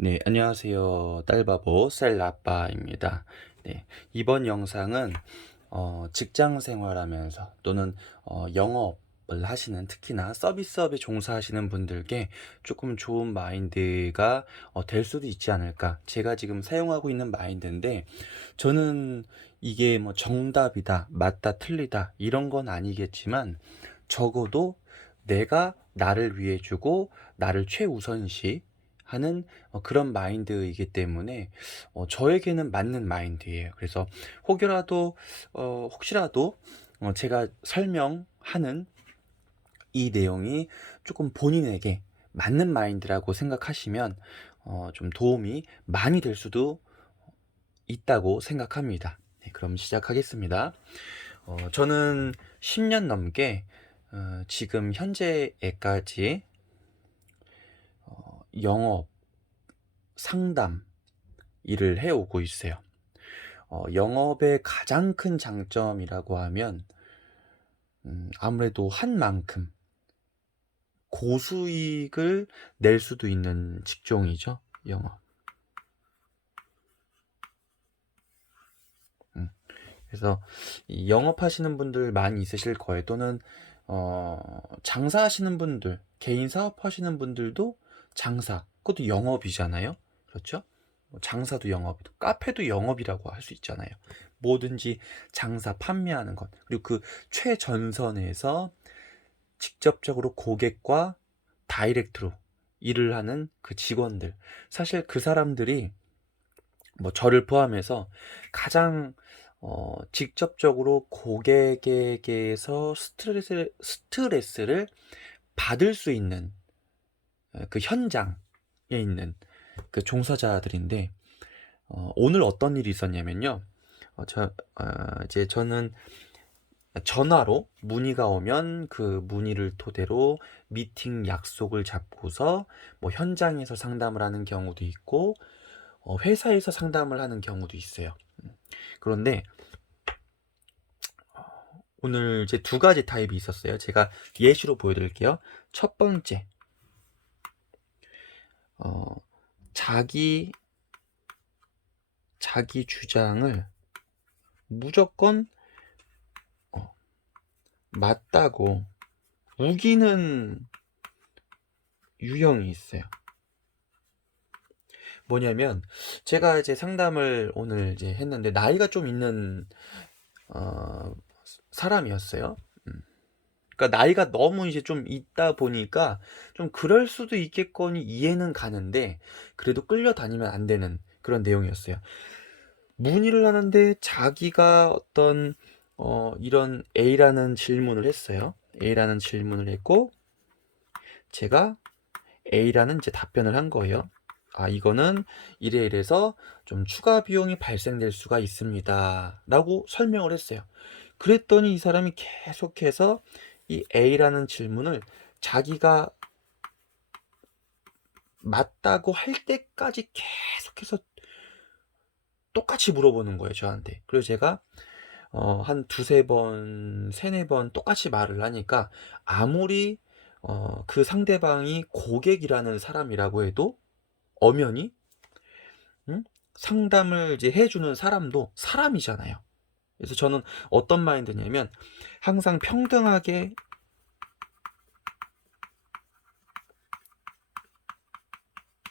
네, 안녕하세요. 딸바보 셀아빠입니다. 네, 이번 영상은 직장 생활하면서 또는 영업을 하시는, 특히나 서비스업에 종사하시는 분들께 조금 좋은 마인드가 될 수도 있지 않을까. 제가 지금 사용하고 있는 마인드인데, 저는 이게 뭐 정답이다, 맞다, 틀리다 이런 건 아니겠지만, 적어도 내가 나를 위해 주고 나를 최우선시 하는 그런 마인드이기 때문에 저에게는 맞는 마인드예요. 그래서 혹시라도 제가 설명하는 이 내용이 조금 본인에게 맞는 마인드라고 생각하시면 좀 도움이 많이 될 수도 있다고 생각합니다. 네, 그럼 시작하겠습니다. 저는 10년 넘게 지금 현재에까지 영업, 상담 일을 해오고 있어요. 영업의 가장 큰 장점이라고 하면 아무래도 한 만큼 고수익을 낼 수도 있는 직종이죠, 영업. 음, 그래서 이 영업하시는 분들 많이 있으실 거예요. 또는 장사하시는 분들, 개인 사업하시는 분들도 장사, 그것도 영업이잖아요. 그렇죠? 뭐 장사도 영업이고 카페도 영업이라고 할 수 있잖아요. 뭐든지 장사 판매하는 것, 그리고 그 최전선에서 직접적으로 고객과 다이렉트로 일을 하는 그 직원들, 사실 그 사람들이 뭐 저를 포함해서 가장 직접적으로 고객에게서 스트레스를 받을 수 있는 그 현장에 있는 그 종사자들인데, 오늘 어떤 일이 있었냐면요. 이제 저는 전화로 문의가 오면 그 문의를 토대로 미팅 약속을 잡고서 뭐 현장에서 상담을 하는 경우도 있고 회사에서 상담을 하는 경우도 있어요. 그런데 오늘 이제 두 가지 타입이 있었어요. 제가 예시로 보여드릴게요. 첫 번째, 어, 자기 주장을 무조건 어, 맞다고 우기는 유형이 있어요. 뭐냐면, 제가 이제 상담을 오늘 이제 했는데 나이가 좀 있는 어, 사람이었어요. 음. 그러니까 나이가 너무 이제 좀 있다 보니까 좀 그럴 수도 있겠거니 이해는 가는데, 그래도 끌려다니면 안 되는 그런 내용이었어요. 문의를 하는데 자기가 어떤 이런 A라는 질문을 했어요. A라는 질문을 했고, 제가 A라는 이제 답변을 한 거예요. 아, 이거는 이래 이래서 좀 추가 비용이 발생될 수가 있습니다, 라고 설명을 했어요. 그랬더니 이 사람이 계속해서 이 A라는 질문을 자기가 맞다고 할 때까지 계속해서 똑같이 물어보는 거예요, 저한테. 그래서 제가 한 두세 번, 세네 번 똑같이 말을 하니까, 아무리 그 상대방이 고객이라는 사람이라고 해도 엄연히 음? 상담을 이제 해주는 사람도 사람이잖아요. 그래서 저는 어떤 마인드냐면, 항상 평등하게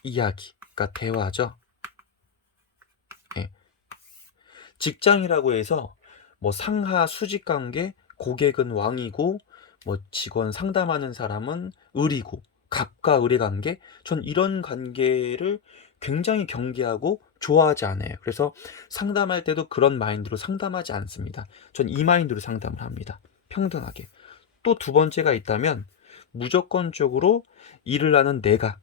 이야기, 그러니까 대화죠. 예. 직장이라고 해서 뭐 상하 수직 관계, 고객은 왕이고 뭐 직원 상담하는 사람은 을이고, 갑과 을의 관계, 전 이런 관계를 굉장히 경계하고 좋아하지 않아요. 그래서 상담할 때도 그런 마인드로 상담하지 않습니다. 전 이 마인드로 상담을 합니다. 평등하게. 또 두 번째가 있다면, 무조건적으로 일을 하는 내가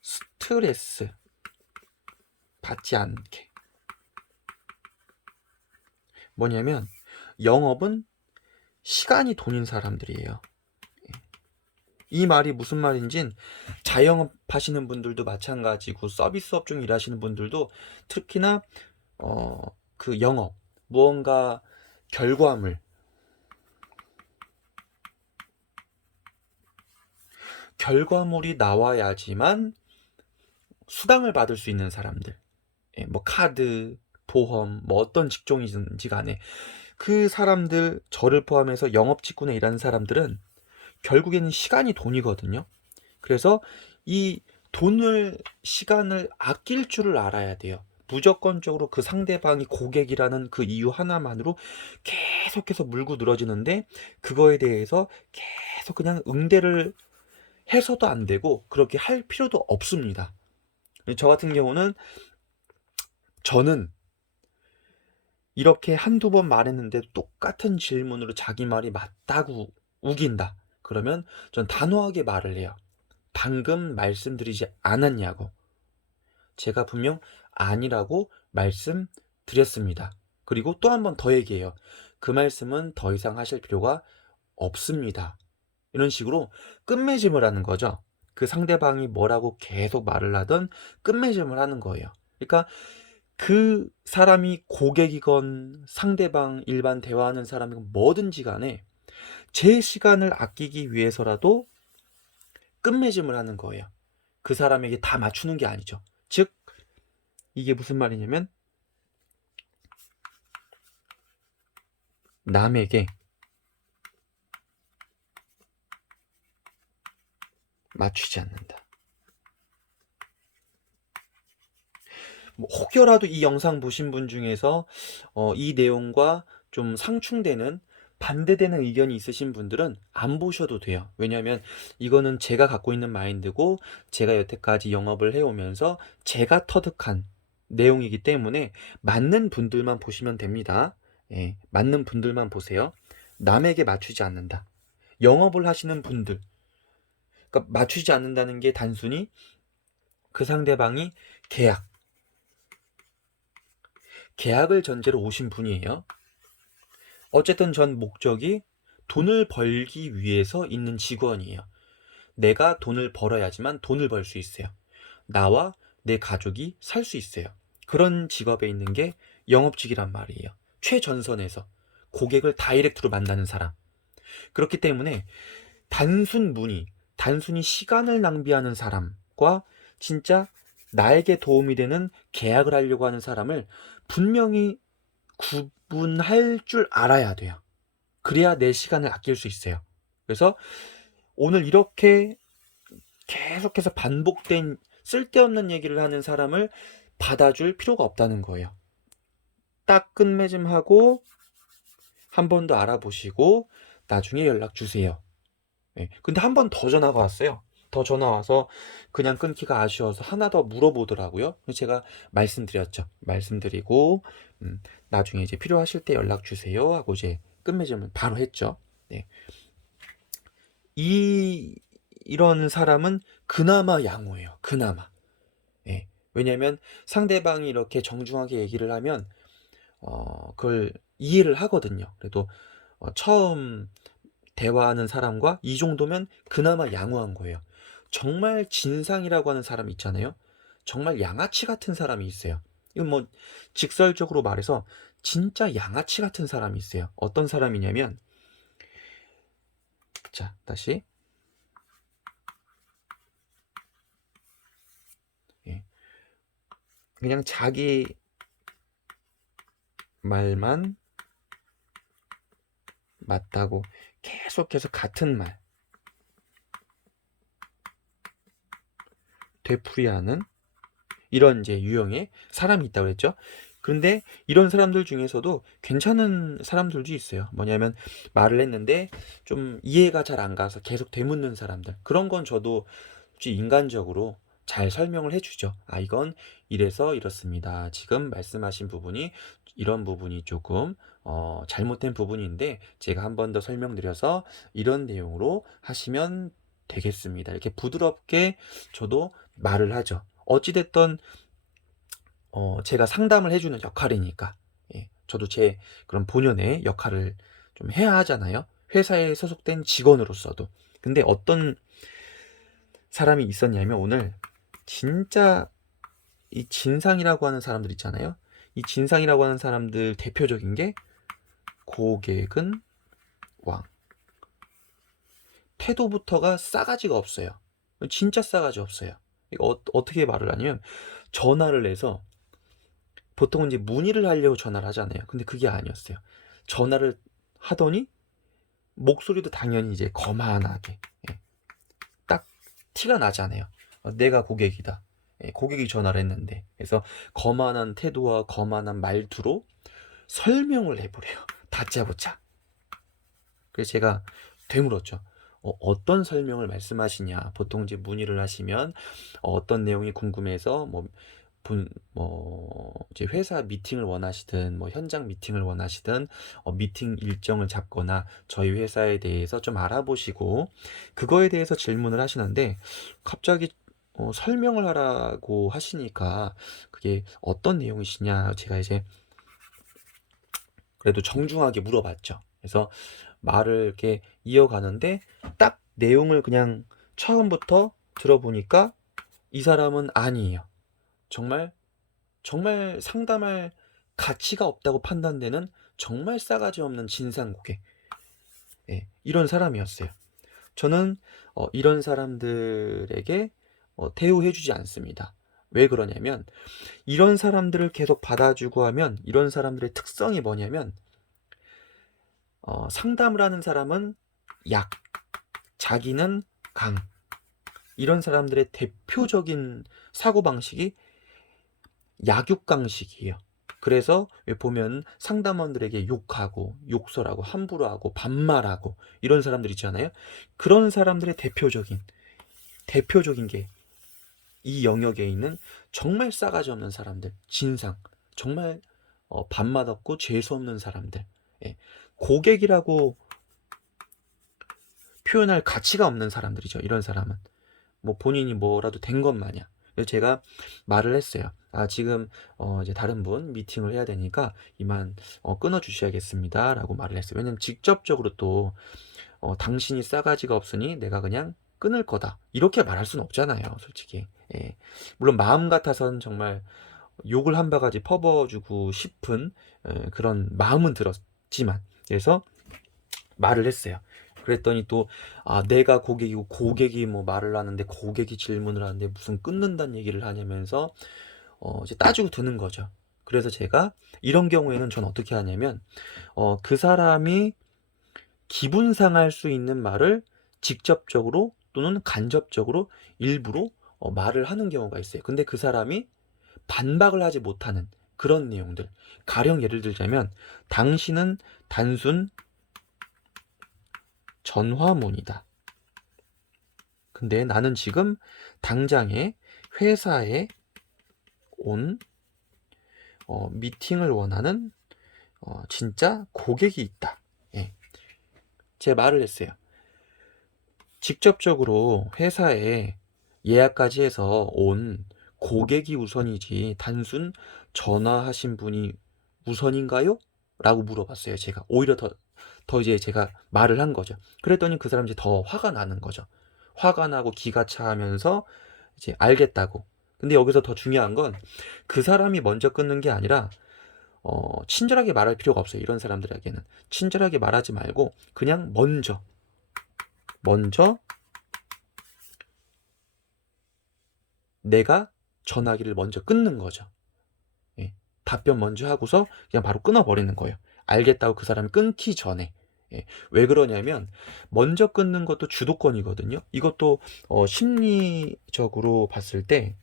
스트레스 받지 않게. 뭐냐면, 영업은 시간이 돈인 사람들이에요. 이 말이 무슨 말인진, 자영업 하시는 분들도 마찬가지고 서비스업 중 일하시는 분들도, 특히나 어, 그 영업, 무언가 결과물, 결과물이 나와야지만 수당을 받을 수 있는 사람들, 뭐 카드, 보험, 뭐 어떤 직종이든지 간에 그 사람들, 저를 포함해서 영업 직군에 일하는 사람들은 결국에는 시간이 돈이거든요. 그래서 이 돈을, 시간을 아낄 줄을 알아야 돼요. 무조건적으로 그 상대방이 고객이라는 그 이유 하나만으로 계속해서 물고 늘어지는데, 그거에 대해서 계속 그냥 응대를 해서도 안 되고 그렇게 할 필요도 없습니다. 저 같은 경우는, 저는 이렇게 한두 번 말했는데 똑같은 질문으로 자기 말이 맞다고 우긴다. 그러면 전 단호하게 말을 해요. 방금 말씀드리지 않았냐고. 제가 분명 아니라고 말씀드렸습니다. 그리고 또 한 번 더 얘기해요. 그 말씀은 더 이상 하실 필요가 없습니다. 이런 식으로 끝맺음을 하는 거죠. 그 상대방이 뭐라고 계속 말을 하던 끝맺음을 하는 거예요. 그러니까 그 사람이 고객이건 상대방 일반 대화하는 사람이건 뭐든지 간에 제 시간을 아끼기 위해서라도 끝맺음을 하는 거예요. 그 사람에게 다 맞추는 게 아니죠. 즉, 이게 무슨 말이냐면, 남에게 맞추지 않는다. 뭐 혹여라도 이 영상 보신 분 중에서 이 내용과 좀 상충되는, 반대되는 의견이 있으신 분들은 안 보셔도 돼요. 왜냐하면 이거는 제가 갖고 있는 마인드고 제가 여태까지 영업을 해오면서 제가 터득한 내용이기 때문에 맞는 분들만 보시면 됩니다. 예, 맞는 분들만 보세요. 남에게 맞추지 않는다. 영업을 하시는 분들, 그러니까 맞추지 않는다는 게 단순히 그 상대방이 계약을 전제로 오신 분이에요. 어쨌든 전 목적이 돈을 벌기 위해서 있는 직원이에요. 내가 돈을 벌어야지만 돈을 벌 수 있어요. 나와 내 가족이 살 수 있어요. 그런 직업에 있는 게 영업직이란 말이에요. 최전선에서 고객을 다이렉트로 만나는 사람. 그렇기 때문에 단순히 시간을 낭비하는 사람과 진짜 나에게 도움이 되는 계약을 하려고 하는 사람을 분명히 구분할 줄 알아야 돼요. 그래야 내 시간을 아낄 수 있어요. 그래서 오늘 이렇게 계속해서 반복된 쓸데없는 얘기를 하는 사람을 받아줄 필요가 없다는 거예요. 딱 끝맺음하고 한 번 더 알아보시고 나중에 연락 주세요. 네. 근데 한 번 더 전화가 왔어요. 더 전화 와서 그냥 끊기가 아쉬워서 하나 더 물어보더라고요. 그래서 제가 말씀드렸죠. 말씀드리고 나중에 이제 필요하실 때 연락 주세요 하고 이제 끝맺음을 바로 했죠. 네. 이런 사람은 그나마 양호해요. 그나마. 예. 왜냐면 상대방이 이렇게 정중하게 얘기를 하면 그걸 이해를 하거든요. 그래도 처음 대화하는 사람과 이 정도면 그나마 양호한 거예요. 정말 진상이라고 하는 사람 있잖아요. 정말 양아치 같은 사람이 있어요. 이건 뭐 직설적으로 말해서 진짜 양아치 같은 사람이 있어요. 어떤 사람이냐면, 자, 다시. 예. 그냥 자기 말만 맞다고 계속해서 같은 말 되풀이하는 이런 이제 유형의 사람이 있다고 그랬죠. 그런데 이런 사람들 중에서도 괜찮은 사람들도 있어요. 뭐냐면 말을 했는데 좀 이해가 잘 안 가서 계속 되묻는 사람들. 그런 건 저도 솔직히 인간적으로 잘 설명을 해주죠. 아, 이건 이래서 이렇습니다. 지금 말씀하신 부분이 이런 부분이 조금 잘못된 부분인데 제가 한 번 더 설명드려서 이런 내용으로 하시면 되겠습니다. 이렇게 부드럽게 저도 말을 하죠. 어찌됐든 제가 상담을 해주는 역할이니까. 예, 저도 제 그런 본연의 역할을 좀 해야 하잖아요. 회사에 소속된 직원으로서도. 근데 어떤 사람이 있었냐면 오늘 진짜 이 진상이라고 하는 사람들 있잖아요. 이 진상이라고 하는 사람들 대표적인 게 고객은 왕. 태도부터가 싸가지가 없어요. 진짜 싸가지 없어요. 이거 어떻게 말을 하냐면 전화를 해서 보통은 이제 문의를 하려고 전화를 하잖아요. 근데 그게 아니었어요. 전화를 하더니 목소리도 당연히 이제 거만하게, 예, 딱 티가 나잖아요. 내가 고객이다. 예, 고객이 전화를 했는데. 그래서 거만한 태도와 거만한 말투로 설명을 해 보래요. 다짜고짜. 그래서 제가 되물었죠. 어떤 설명을 말씀하시냐. 보통 이제 문의를 하시면 어떤 내용이 궁금해서 이제 회사 미팅을 원하시든 현장 미팅을 원하시든 미팅 일정을 잡거나 저희 회사에 대해서 좀 알아보시고 그거에 대해서 질문을 하시는데 갑자기 설명을 하라고 하시니까 그게 어떤 내용이시냐 제가 이제 그래도 정중하게 물어봤죠. 그래서 말을 이렇게 이어가는데 딱 내용을 그냥 처음부터 들어보니까 이 사람은 아니에요. 정말 정말 상담할 가치가 없다고 판단되는 정말 싸가지 없는 진상 고객. 예, 이런 사람이었어요. 저는 이런 사람들에게 대우해 주지 않습니다. 왜 그러냐면 이런 사람들을 계속 받아주고 하면 이런 사람들의 특성이 뭐냐면 상담을 하는 사람은 약, 자기는 강. 이런 사람들의 대표적인 사고방식이 약육강식이에요. 그래서 왜 보면 상담원들에게 욕하고 욕설하고 함부로 하고 반말하고 이런 사람들 있잖아요. 그런 사람들의 대표적인 게 이 영역에 있는 정말 싸가지 없는 사람들, 진상, 정말 밥맛 없고 재수 없는 사람들. 예. 고객이라고 표현할 가치가 없는 사람들이죠. 이런 사람은 본인이 뭐라도 된 것 마냥. 그래서 제가 말을 했어요. 지금 이제 다른 분 미팅을 해야 되니까 이만 끊어 주셔야겠습니다라고 말을 했어요. 왜냐면 직접적으로 또 당신이 싸가지가 없으니 내가 그냥 끊을 거다. 이렇게 말할 수는 없잖아요, 솔직히. 예. 물론 마음 같아서는 정말 욕을 한 바가지 퍼부어주고 싶은 그런 마음은 들었지만 그래서 말을 했어요. 그랬더니 또 내가 고객이고 고객이 말을 하는데 고객이 질문을 하는데 무슨 끊는다는 얘기를 하냐면서 이제 따지고 드는 거죠. 그래서 제가 이런 경우에는 전 어떻게 하냐면 그 사람이 기분 상할 수 있는 말을 직접적으로 또는 간접적으로 일부러 말을 하는 경우가 있어요. 근데 그 사람이 반박을 하지 못하는 그런 내용들. 가령 예를 들자면 당신은 단순 전화문이다. 근데 나는 지금 당장에 회사에 온 미팅을 원하는 진짜 고객이 있다. 예. 제 말을 했어요. 직접적으로 회사에 예약까지 해서 온 고객이 우선이지 단순 전화하신 분이 우선인가요? 라고 물어봤어요. 제가 오히려 더 이제 제가 말을 한 거죠. 그랬더니 그 사람이 이제 더 화가 나는 거죠. 화가 나고 기가 차하면서 이제 알겠다고. 근데 여기서 더 중요한 건 그 사람이 먼저 끊는 게 아니라 친절하게 말할 필요가 없어요. 이런 사람들에게는 친절하게 말하지 말고 그냥 먼저 내가 전화기를 먼저 끊는 거죠. 예. 답변 먼저 하고서 그냥 바로 끊어버리는 거예요. 알겠다고 그 사람이 끊기 전에. 예. 왜 그러냐면 먼저 끊는 것도 주도권이거든요. 이것도 심리적으로 봤을 때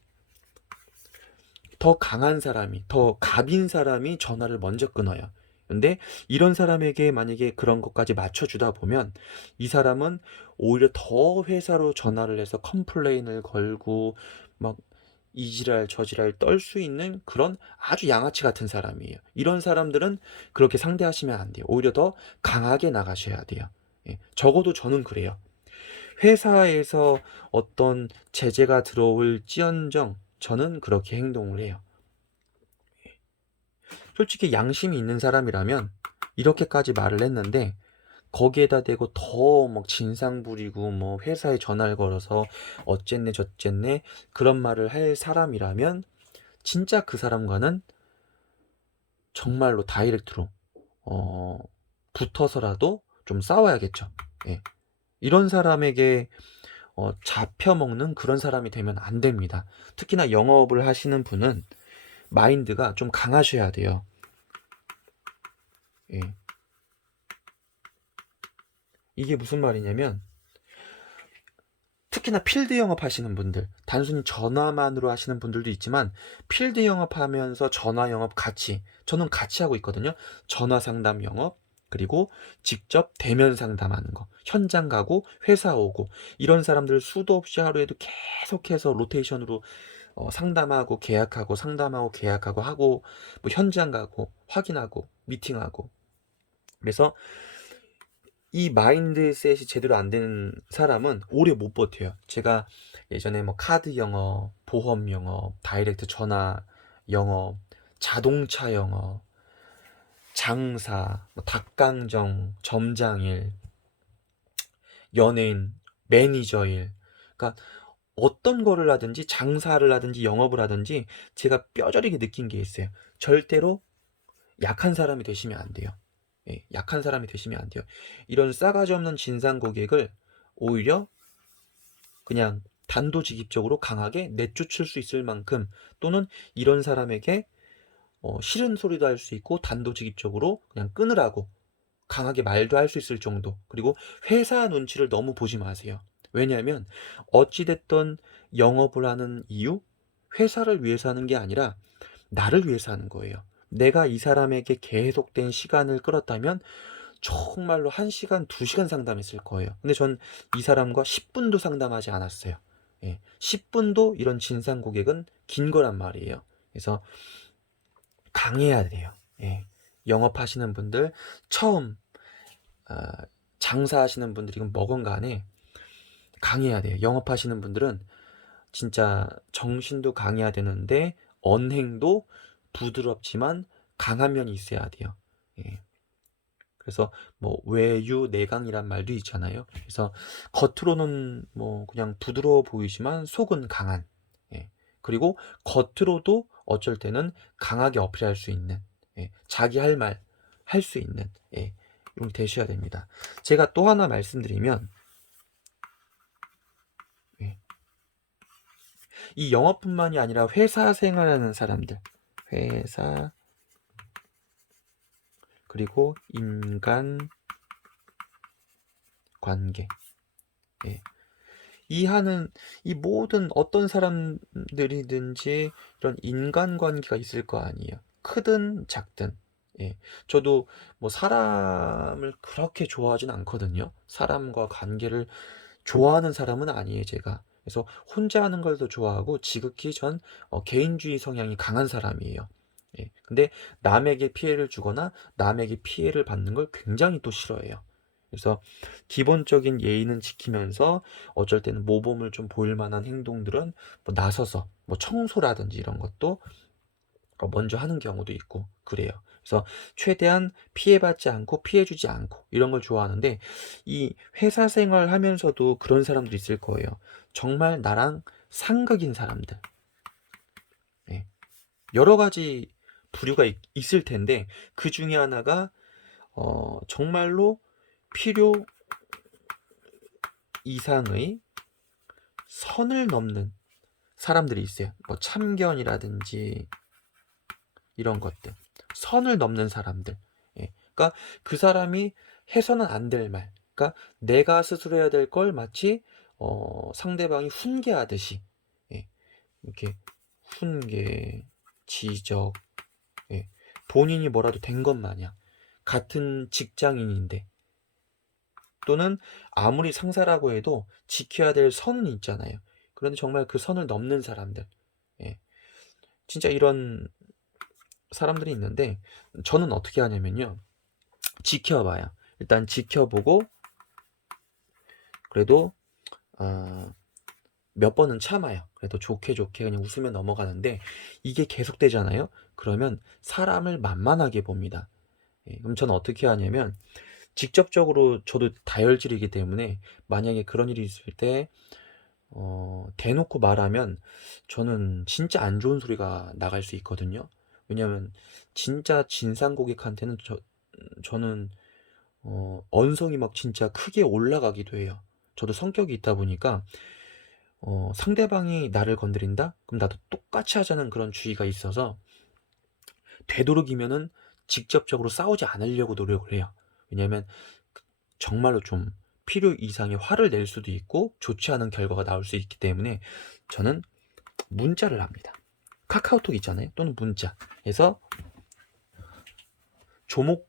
더 강한 사람이, 더 갑인 사람이 전화를 먼저 끊어요. 근데 이런 사람에게 만약에 그런 것까지 맞춰주다 보면 이 사람은 오히려 더 회사로 전화를 해서 컴플레인을 걸고 막 이지랄 저지랄 떨 수 있는 그런 아주 양아치 같은 사람이에요. 이런 사람들은 그렇게 상대하시면 안 돼요. 오히려 더 강하게 나가셔야 돼요. 예, 적어도 저는 그래요. 회사에서 어떤 제재가 들어올지언정 저는 그렇게 행동을 해요. 솔직히 양심이 있는 사람이라면 이렇게까지 말을 했는데 거기에다 대고 더 막 진상 부리고 회사에 전화를 걸어서 어쨌네 저쨌네 그런 말을 할 사람이라면 진짜 그 사람과는 정말로 다이렉트로 어 붙어서라도 좀 싸워야겠죠. 예. 이런 사람에게 잡혀먹는 그런 사람이 되면 안 됩니다. 특히나 영업을 하시는 분은 마인드가 좀 강하셔야 돼요. 예. 이게 무슨 말이냐면 특히나 필드 영업 하시는 분들, 단순히 전화만으로 하시는 분들도 있지만 필드 영업하면서 전화 영업 같이, 저는 같이 하고 있거든요. 전화 상담 영업, 그리고 직접 대면 상담하는 거, 현장 가고 회사 오고, 이런 사람들 수도 없이 하루에도 계속해서 로테이션으로 상담하고 계약하고 상담하고 계약하고 하고, 뭐 현장 가고 확인하고 미팅하고. 그래서 이 마인드셋이 제대로 안 되는 사람은 오래 못 버텨요. 제가 예전에 뭐 카드 영업, 보험 영업, 다이렉트 전화 영업, 자동차 영업, 장사, 뭐 닭강정, 점장일, 연예인, 매니저일, 그러니까 어떤 거를 하든지 장사를 하든지 영업을 하든지 제가 뼈저리게 느낀 게 있어요. 절대로 약한 사람이 되시면 안 돼요. 예, 약한 사람이 되시면 안 돼요. 이런 싸가지 없는 진상 고객을 오히려 그냥 단도직입적으로 강하게 내쫓을 수 있을 만큼, 또는 이런 사람에게 싫은 소리도 할 수 있고 단도직입적으로 그냥 끊으라고 강하게 말도 할 수 있을 정도. 그리고 회사 눈치를 너무 보지 마세요. 왜냐하면 어찌됐든 영업을 하는 이유, 회사를 위해서 하는 게 아니라 나를 위해서 하는 거예요. 내가 이 사람에게 계속된 시간을 끌었다면 정말로 1시간, 2시간 상담했을 거예요. 근데 전 이 사람과 10분도 상담하지 않았어요. 예, 10분도 이런 진상 고객은 긴 거란 말이에요. 그래서 강해야 돼요. 예, 영업하시는 분들, 처음 장사하시는 분들이건 뭐건 간에 강해야 돼요. 영업하시는 분들은 진짜 정신도 강해야 되는데 언행도 부드럽지만 강한 면이 있어야 돼요. 예. 그래서 뭐 외유내강이란 말도 있잖아요. 그래서 겉으로는 뭐 그냥 부드러워 보이지만 속은 강한. 예. 그리고 겉으로도 어쩔 때는 강하게 어필할 수 있는, 예. 자기 할 말 할 수 있는, 예. 이렇게 되셔야 됩니다. 제가 또 하나 말씀드리면, 예. 이 영업뿐만이 아니라 회사 생활하는 사람들, 회사, 그리고 인간 관계, 예. 이 모든 어떤 사람들이든지 이런 인간관계가 있을 거 아니에요. 크든 작든. 예. 저도 뭐 사람을 그렇게 좋아하진 않거든요. 사람과 관계를 좋아하는 사람은 아니에요, 제가. 그래서 혼자 하는 걸 더 좋아하고 지극히 전 개인주의 성향이 강한 사람이에요. 예. 근데 남에게 피해를 주거나 남에게 피해를 받는 걸 굉장히 또 싫어해요. 그래서 기본적인 예의는 지키면서 어쩔 때는 모범을 좀 보일 만한 행동들은 뭐 나서서 뭐 청소라든지 이런 것도 먼저 하는 경우도 있고 그래요. 그래서 최대한 피해받지 않고 피해주지 않고 이런 걸 좋아하는데, 이 회사 생활 하면서도 그런 사람들이 있을 거예요. 정말 나랑 상극인 사람들. 예. 여러 가지 부류가 있을 텐데 그 중에 하나가 정말로 필요 이상의 선을 넘는 사람들이 있어요. 뭐 참견이라든지 이런 것들. 선을 넘는 사람들. 예. 그러니까 그 사람이 해서는 안 될 말. 그러니까 내가 스스로 해야 될 걸 마치 상대방이 훈계하듯이, 예. 이렇게 훈계, 지적, 예. 본인이 뭐라도 된 것 마냥, 같은 직장인인데, 또는 아무리 상사라고 해도 지켜야 될 선은 있잖아요. 그런데 정말 그 선을 넘는 사람들, 예. 진짜 이런 사람들이 있는데 저는 어떻게 하냐면요. 지켜봐요. 일단 지켜보고 그래도 몇 번은 참아요. 그래도 좋게 좋게 그냥 웃으며 넘어가는데 이게 계속되잖아요. 그러면 사람을 만만하게 봅니다. 예, 그럼 저는 어떻게 하냐면 직접적으로 저도 다혈질이기 때문에 만약에 그런 일이 있을 때 대놓고 말하면 저는 진짜 안 좋은 소리가 나갈 수 있거든요. 왜냐면 진짜 진상 고객한테는 저는 언성이 막 진짜 크게 올라가기도 해요. 저도 성격이 있다 보니까 상대방이 나를 건드린다? 그럼 나도 똑같이 하자는 그런 주의가 있어서 되도록이면은 직접적으로 싸우지 않으려고 노력을 해요. 왜냐하면 정말로 좀 필요 이상의 화를 낼 수도 있고 좋지 않은 결과가 나올 수 있기 때문에 저는 문자를 합니다. 카카오톡 있잖아요. 또는 문자. 해서 조목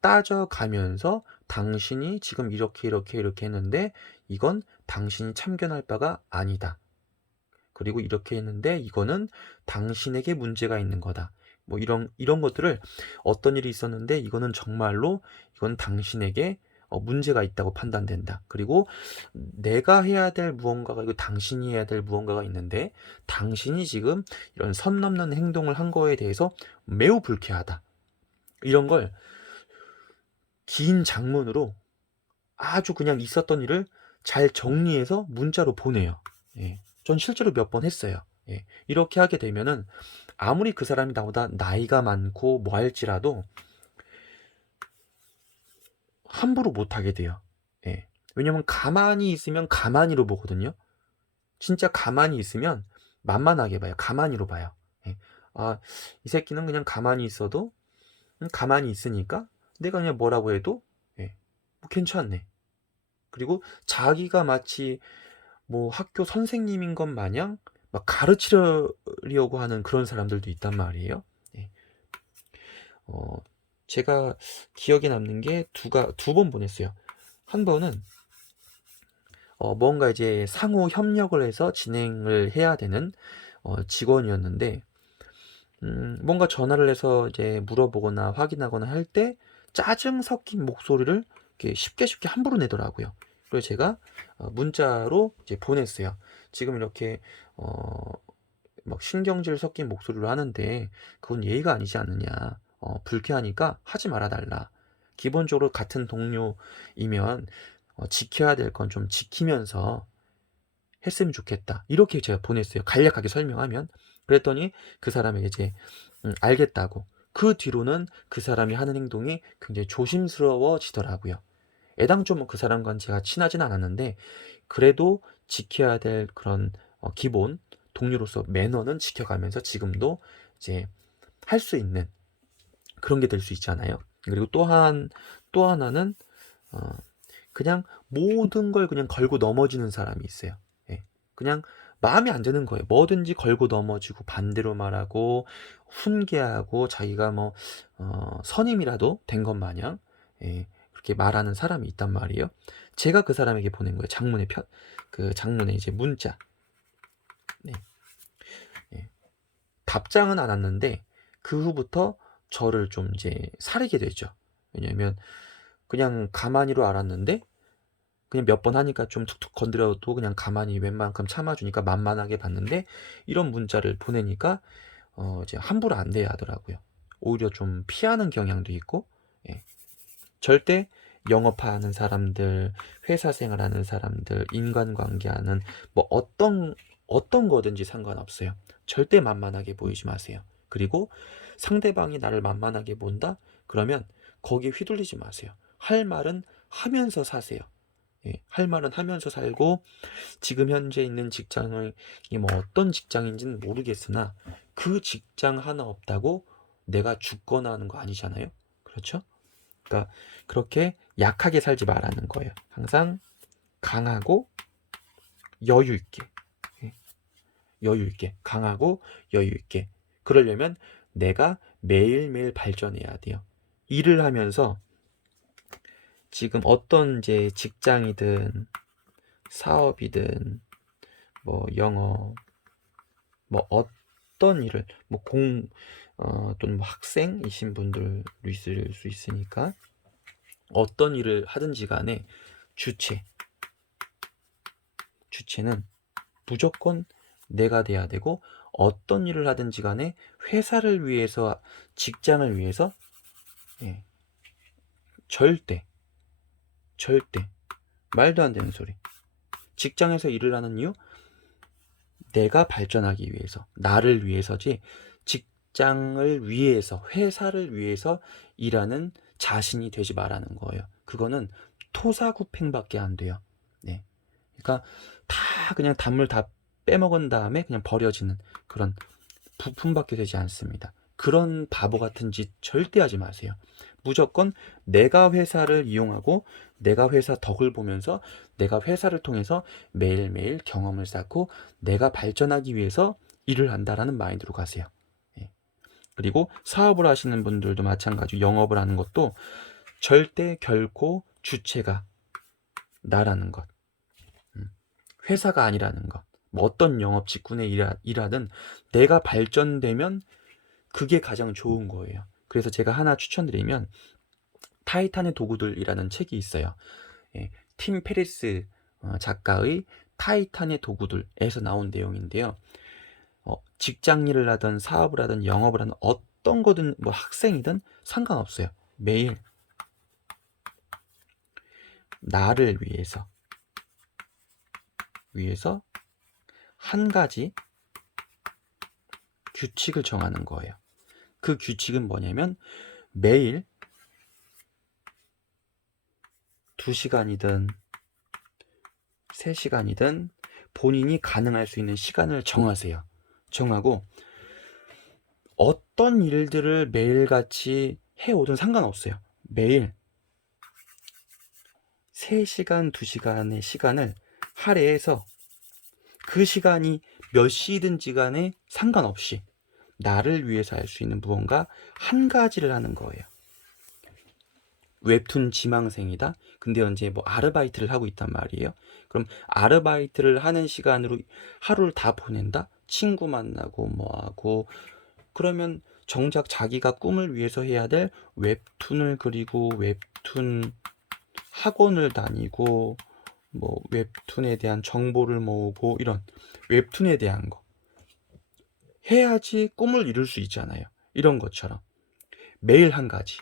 따져가면서 당신이 지금 이렇게 했는데 이건 당신이 참견할 바가 아니다. 그리고 이렇게 했는데 이거는 당신에게 문제가 있는 거다. 뭐 이런 것들을 어떤 일이 있었는데 이거는 정말로 이건 당신에게 문제가 있다고 판단된다. 그리고 내가 해야 될 무언가가 있고 당신이 해야 될 무언가가 있는데 당신이 지금 이런 선 넘는 행동을 한 거에 대해서 매우 불쾌하다. 이런 걸 긴 장문으로 아주 그냥 있었던 일을 잘 정리해서 문자로 보내요. 예. 전 실제로 몇 번 했어요. 예. 이렇게 하게 되면은 아무리 그 사람이 나보다 나이가 많고 뭐 할지라도 함부로 못 하게 돼요. 예. 왜냐면 가만히 있으면 가만히로 보거든요. 진짜 가만히 있으면 만만하게 봐요. 가만히로 봐요. 예. 아, 이 새끼는 그냥 가만히 있어도 가만히 있으니까 내가 그냥 뭐라고 해도 예. 뭐 괜찮네. 그리고 자기가 마치 뭐 학교 선생님인 것 마냥 막 가르치려고 하는 그런 사람들도 있단 말이에요. 예. 어, 제가 기억에 남는 게 두 번 보냈어요. 한 번은 뭔가 이제 상호 협력을 해서 진행을 해야 되는 직원이었는데 뭔가 전화를 해서 이제 물어보거나 확인하거나 할 때 짜증 섞인 목소리를 이렇게 쉽게 함부로 내더라고요. 그래서 제가 문자로 이제 보냈어요. 지금 이렇게 막 신경질 섞인 목소리로 하는데 그건 예의가 아니지 않느냐. 불쾌하니까 하지 말아 달라. 기본적으로 같은 동료이면 지켜야 될 건 좀 지키면서 했으면 좋겠다. 이렇게 제가 보냈어요. 간략하게 설명하면. 그랬더니 그 사람에게 이제 알겠다고. 그 뒤로는 그 사람이 하는 행동이 굉장히 조심스러워지더라고요. 애당초는 그 사람과는 제가 친하진 않았는데 그래도 지켜야 될 그런 기본 동료로서 매너는 지켜가면서 지금도 이제 할 수 있는 그런 게 될 수 있잖아요. 그리고 또 하나는 어, 그냥 모든 걸 그냥 걸고 넘어지는 사람이 있어요. 예. 그냥 마음에 안 드는 거예요. 뭐든지 걸고 넘어지고 반대로 말하고 훈계하고 자기가 뭐 선임이라도 된 것 마냥 예. 그렇게 말하는 사람이 있단 말이에요. 제가 그 사람에게 보낸 거예요. 장문의 이제 문자. 네. 예. 답장은 안 왔는데 그 후부터 저를 좀 이제 사리게 되죠. 왜냐면 그냥 가만히로 알았는데 그냥 몇 번 하니까 좀 툭툭 건드려도 그냥 가만히 웬만큼 참아주니까 만만하게 봤는데 이런 문자를 보내니까 이제 함부로 안 대야 하더라고요. 오히려 좀 피하는 경향도 있고 예. 절대 영업하는 사람들, 회사 생활하는 사람들, 인간관계하는 뭐 어떤 거든지 상관없어요. 절대 만만하게 보이지 마세요. 그리고 상대방이 나를 만만하게 본다? 그러면 거기에 휘둘리지 마세요. 할 말은 하면서 사세요. 예, 할 말은 하면서 살고 지금 현재 있는 직장이 뭐 어떤 직장인지는 모르겠으나 그 직장 하나 없다고 내가 죽거나 하는 거 아니잖아요. 그렇죠? 그러니까 그렇게 약하게 살지 말라는 거예요. 항상 강하고 여유 있게. 예, 여유 있게. 강하고 여유 있게. 그러려면 내가 매일매일 발전해야 돼요. 일을 하면서 지금 어떤 이제 직장이든 사업이든 뭐 영어 뭐 어떤 일을 또는 뭐 학생이신 분들도 있을 수 있으니까 어떤 일을 하든지 간에 주체는 무조건 내가 돼야 되고 어떤 일을 하든지 간에 회사를 위해서 직장을 위해서 예, 절대 말도 안 되는 소리. 직장에서 일을 하는 이유 내가 발전하기 위해서 나를 위해서지 직장을 위해서 회사를 위해서 일하는 자신이 되지 말라는 거예요. 그거는 토사구팽밖에 안 돼요. 네. 그러니까 다 그냥 단물 다 빼먹은 다음에 그냥 버려지는 그런 부품밖에 되지 않습니다. 그런 바보 같은 짓 절대 하지 마세요. 무조건 내가 회사를 이용하고 내가 회사 덕을 보면서 내가 회사를 통해서 매일매일 경험을 쌓고 내가 발전하기 위해서 일을 한다라는 마인드로 가세요. 예. 그리고 사업을 하시는 분들도 마찬가지로 영업을 하는 것도 절대 결코 주체가 나라는 것, 회사가 아니라는 것. 뭐 어떤 영업 직군에 일하든 내가 발전되면 그게 가장 좋은 거예요. 그래서 제가 하나 추천드리면 타이탄의 도구들이라는 책이 있어요. 예, 팀 페리스 작가의 타이탄의 도구들에서 나온 내용인데요. 직장 일을 하든 사업을 하든 영업을 하든 어떤 거든 뭐 학생이든 상관없어요. 매일 나를 위해서 한 가지 규칙을 정하는 거예요. 그 규칙은 뭐냐면 매일 2시간이든 3시간이든 본인이 가능할 수 있는 시간을 정하세요. 정하고 어떤 일들을 매일같이 해오든 상관없어요. 매일 3시간, 2시간의 시간을 할애해서 그 시간이 몇 시든지 간에 상관없이 나를 위해서 할 수 있는 무언가 한 가지를 하는 거예요. 웹툰 지망생이다. 근데 현재 뭐 아르바이트를 하고 있단 말이에요. 그럼 아르바이트를 하는 시간으로 하루를 다 보낸다? 친구 만나고 뭐하고 그러면 정작 자기가 꿈을 위해서 해야 될 웹툰을 그리고 웹툰 학원을 다니고 뭐 웹툰에 대한 정보를 모으고 이런 웹툰에 대한 거 해야지 꿈을 이룰 수 있잖아요. 이런 것처럼 매일 한 가지,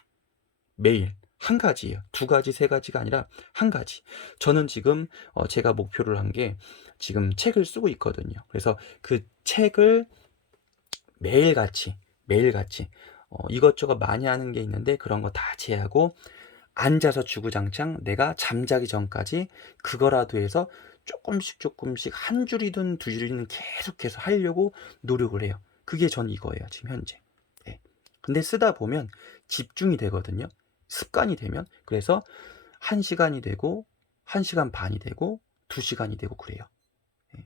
매일 한 가지예요. 2가지, 3가지가 아니라 한 가지. 저는 지금 제가 목표를 한 게 지금 책을 쓰고 있거든요. 그래서 그 책을 매일같이 이것저것 많이 하는 게 있는데 그런 거 다 제하고 앉아서 주구장창 내가 잠자기 전까지 그거라도 해서 조금씩 한 줄이든 2줄이든 계속해서 하려고 노력을 해요. 그게 전 이거예요. 지금 현재. 네. 근데 쓰다 보면 집중이 되거든요. 습관이 되면. 그래서 1시간이 되고 1시간 반이 되고 2시간이 되고 그래요. 네.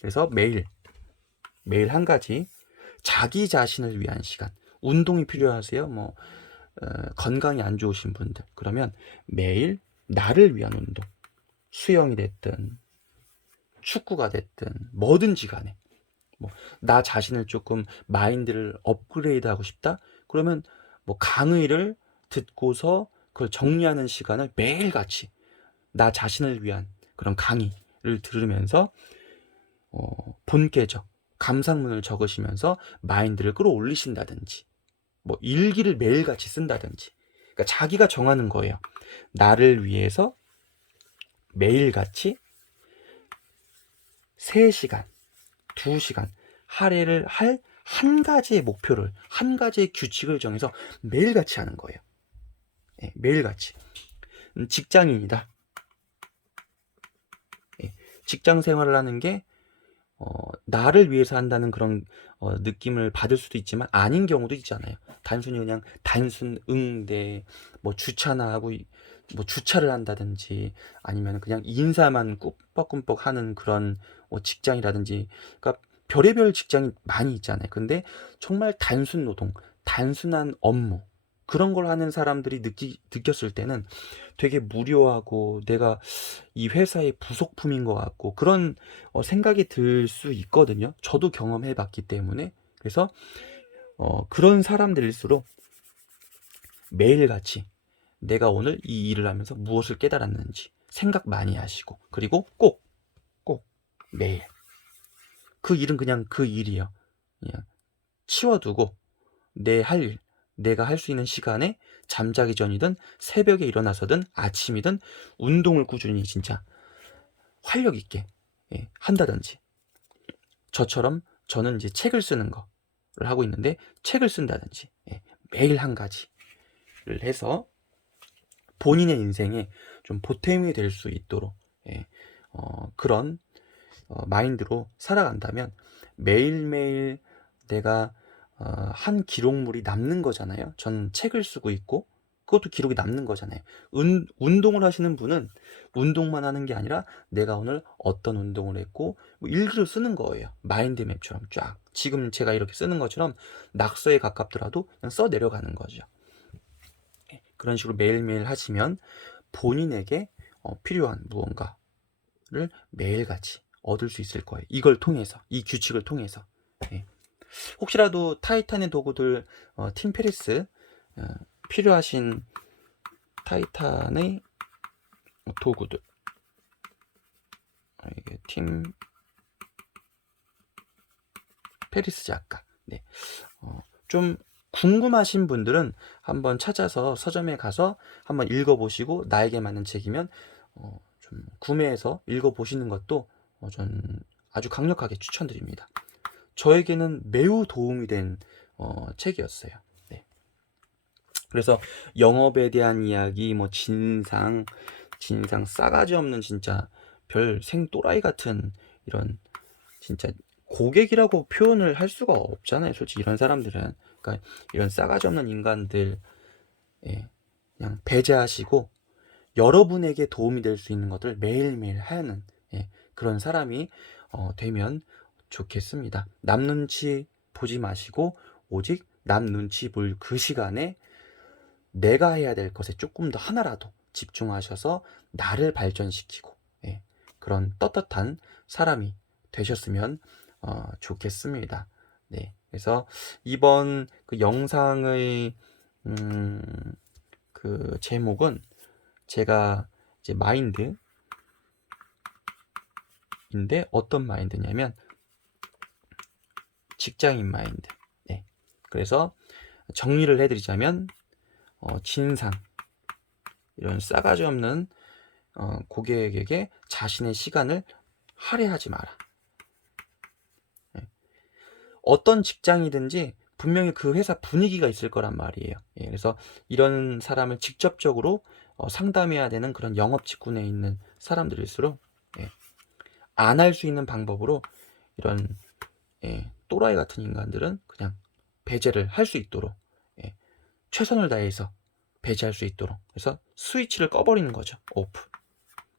그래서 매일 한 가지 자기 자신을 위한 시간. 운동이 필요하세요? 뭐 건강이 안 좋으신 분들 그러면 매일 나를 위한 운동 수영이 됐든 축구가 됐든 뭐든지 간에 뭐 나 자신을 조금 마인드를 업그레이드 하고 싶다 그러면 뭐 강의를 듣고서 그걸 정리하는 시간을 매일같이 나 자신을 위한 그런 강의를 들으면서 본계적 감상문을 적으시면서 마인드를 끌어올리신다든지 뭐 일기를 매일같이 쓴다든지 그러니까 자기가 정하는 거예요. 나를 위해서 매일같이 3시간, 2시간 할애를 할 한 가지의 목표를 한 가지의 규칙을 정해서 매일같이 하는 거예요. 예, 매일같이. 직장인이다. 예, 직장 생활을 하는 게 나를 위해서 한다는 그런 느낌을 받을 수도 있지만 아닌 경우도 있잖아요. 단순히 그냥 단순 응대, 뭐 주차나 하고 뭐 주차를 한다든지 아니면 그냥 인사만 꿈뻑꿈뻑 하는 그런 직장이라든지 그러니까 별의별 직장이 많이 있잖아요. 근데 정말 단순 노동, 단순한 업무 그런 걸 하는 사람들이 느꼈을 때는 되게 무료하고 내가 이 회사의 부속품인 것 같고 그런 생각이 들 수 있거든요. 저도 경험해 봤기 때문에. 그래서 그런 사람들일수록 매일같이 내가 오늘 이 일을 하면서 무엇을 깨달았는지 생각 많이 하시고 그리고 꼭 매일 그 일은 그냥 그 일이에요. 그냥 치워두고 내가 할 수 있는 시간에 잠자기 전이든 새벽에 일어나서든 아침이든 운동을 꾸준히 진짜 활력 있게 한다든지 저처럼 저는 이제 책을 쓰는 거를 하고 있는데 책을 쓴다든지 매일 한 가지를 해서 본인의 인생에 좀 보탬이 될 수 있도록 예, 그런 마인드로 살아간다면 매일매일 내가 한 기록물이 남는 거잖아요. 전 책을 쓰고 있고 그것도 기록이 남는 거잖아요. 운동을 하시는 분은 운동만 하는 게 아니라 내가 오늘 어떤 운동을 했고 뭐 일기로 쓰는 거예요. 마인드맵처럼 쫙. 지금 제가 이렇게 쓰는 것처럼 낙서에 가깝더라도 그냥 써 내려가는 거죠. 그런 식으로 매일매일 하시면 본인에게 필요한 무언가를 매일같이 얻을 수 있을 거예요. 이걸 통해서, 이 규칙을 통해서. 예. 혹시라도 타이탄의 도구들 팀 페리스 필요하신 타이탄의 도구들 이게 팀 페리스 작가 네. 좀 궁금하신 분들은 한번 찾아서 서점에 가서 한번 읽어보시고 나에게 맞는 책이면 좀 구매해서 읽어보시는 것도 전 아주 강력하게 추천드립니다. 저에게는 매우 도움이 된 책이었어요. 네. 그래서 영업에 대한 이야기, 뭐 진상 싸가지 없는 진짜 별 생또라이 같은 이런 진짜 고객이라고 표현을 할 수가 없잖아요. 솔직히 이런 사람들은. 그러니까 이런 싸가지 없는 인간들 예, 그냥 배제하시고 여러분에게 도움이 될 수 있는 것들 매일매일 하는 예, 그런 사람이 되면 좋겠습니다. 남 눈치 보지 마시고 오직 남 눈치 볼 그 시간에 내가 해야 될 것에 조금 더 하나라도 집중하셔서 나를 발전시키고 예, 그런 떳떳한 사람이 되셨으면 좋겠습니다. 네, 그래서 이번 그 영상의 그 제목은 제가 이제 마인드인데 어떤 마인드냐면 직장인 마인드. 네, 그래서 정리를 해드리자면 진상 이런 싸가지 없는 고객에게 자신의 시간을 할애하지 마라. 네. 어떤 직장이든지 분명히 그 회사 분위기가 있을 거란 말이에요. 예, 그래서 이런 사람을 직접적으로 상담해야 되는 그런 영업 직군에 있는 사람들일수록 예, 안 할 수 있는 방법으로 이런 예, 또라이 같은 인간들은 그냥 배제를 할 수 있도록 예, 최선을 다해서 배제할 수 있도록 그래서 스위치를 꺼버리는 거죠. 오프.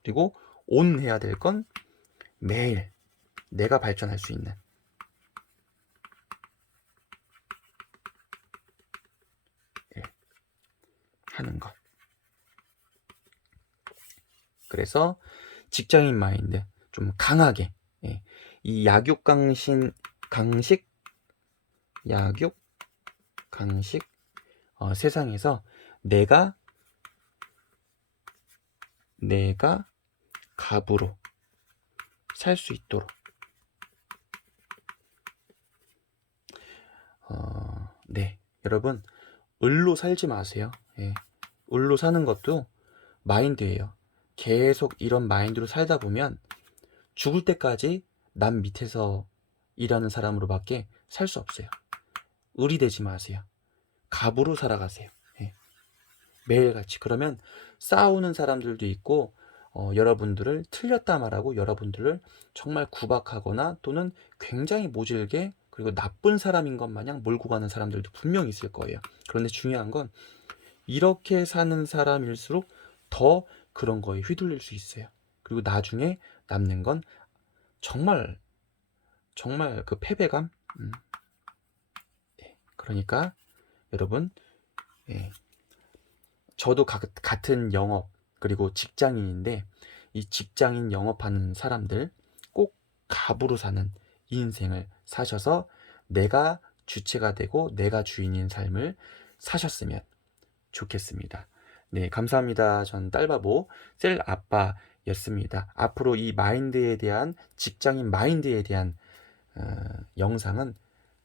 그리고 온 해야 될 건 매일 내가 발전할 수 있는 예, 하는 것. 그래서 직장인 마인드 좀 강하게 예, 이 강식 세상에서 내가 갑으로 살 수 있도록 네, 여러분 을로 살지 마세요. 예, 을로 사는 것도 마인드예요. 계속 이런 마인드로 살다 보면 죽을 때까지 남 밑에서 일하는 사람으로밖에 살 수 없어요. 을이 되지 마세요. 갑으로 살아가세요. 예. 매일같이. 그러면 싸우는 사람들도 있고 여러분들을 틀렸다 말하고 여러분들을 정말 구박하거나 또는 굉장히 모질게 그리고 나쁜 사람인 것 마냥 몰고 가는 사람들도 분명히 있을 거예요. 그런데 중요한 건 이렇게 사는 사람일수록 더 그런 거에 휘둘릴 수 있어요. 그리고 나중에 남는 건 정말 그 패배감. 네. 그러니까 여러분 예. 저도 같은 영업 그리고 직장인인데 이 직장인 영업하는 사람들 꼭 갑으로 사는 인생을 사셔서 내가 주체가 되고 내가 주인인 삶을 사셨으면 좋겠습니다. 네, 감사합니다. 전 딸바보 셀 아빠였습니다. 앞으로 이 마인드에 대한 직장인 마인드에 대한 영상은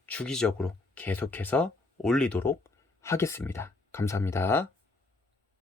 주기적으로 계속해서 올리도록 하겠습니다. 감사합니다.